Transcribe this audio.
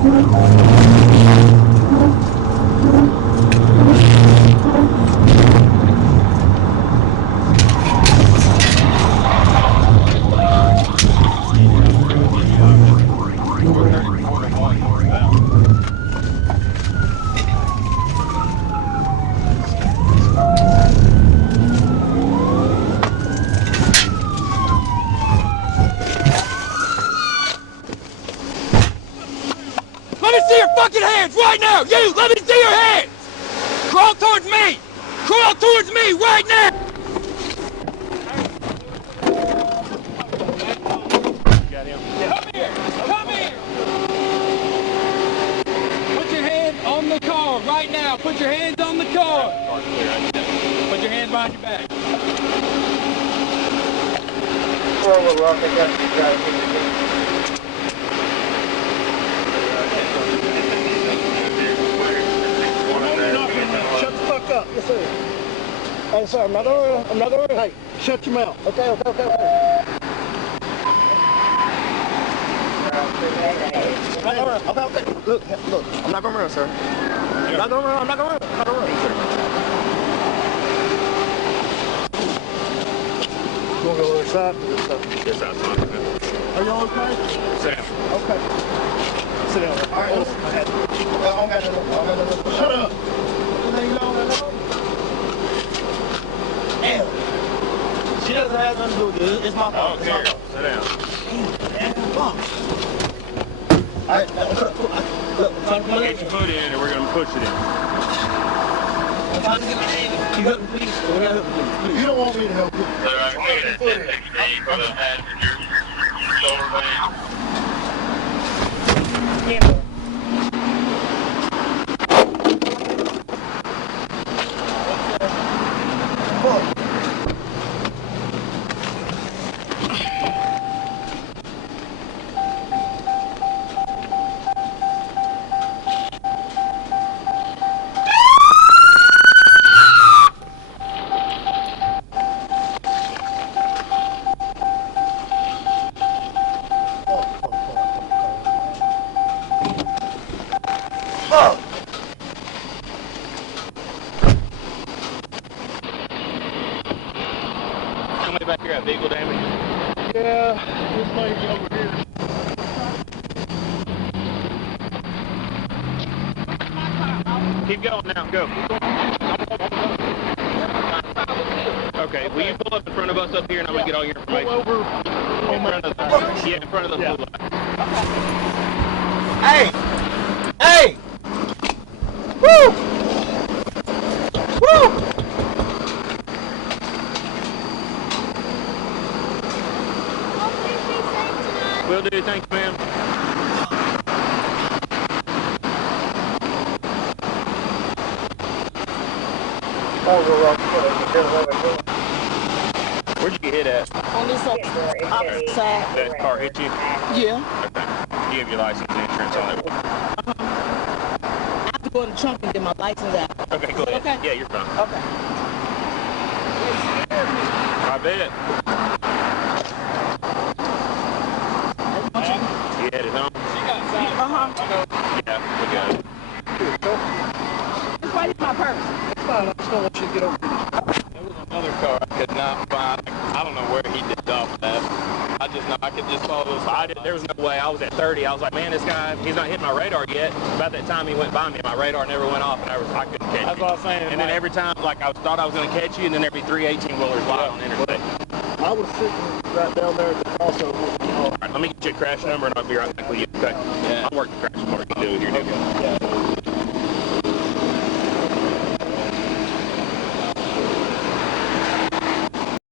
Let me see your fucking hands right now! You! Let me see your hands! Crawl towards me! Crawl towards me right now! Got him. Come here! Come here! Put your hands on the car right now! Put your hands on the car! Put your hands behind your back. Shut the fuck up. Yes, sir. Hey, sir, I'm not gonna. Hey, shut your mouth. Okay. I'm not gonna run. Okay. Look, I'm not gonna run, sir. I'm not gonna run. You wanna go to the other side? This side's fine. Are y'all okay? Sit down. Okay. Sit down. All right. Shut up. Damn. She doesn't have nothing to do with it. It's my fault. Oh, here. Sit down. Fuck. All right. Look, Get your foot in and we're going to push it in. I'm trying to get my hand. You help me, please. You don't want me to help you. For the passenger, shoulder blade. Somebody back here got vehicle damage? Yeah, this lady over here. Keep going now, go. Okay, will you pull up in front of us up here and I'm going to get all your information? Over. In front of the, in front of the blue light. Hey! Hey! Woo! Woo! Will do, thanks, ma'am. Where'd you get hit at? On this side. That car hit you? Yeah. Okay. You have your license and insurance on it. I have to go in the trunk and get my license out. Okay, go ahead. Okay. Yeah, you're fine. Okay. I bet. You headed home? Yeah, we got it. It's right in my purse. It's fine, I just don't want you to get over here. There was another car I could not find. I don't know where he did off that. I could just follow those. There was no way. I was at 30. I was like, man, this guy, he's not hitting my radar yet. About that time he went by me, my radar never went off, and I couldn't catch That's you. what I was saying. And then every time, like, I thought I was going to catch you, and then every 3 18-wheelers lie on Interstate. I was sitting right down there at the crossover. All right, let me get you a crash number, and I'll be right back with you, okay? Yeah. I'll work the crash number. You can do it here, dude.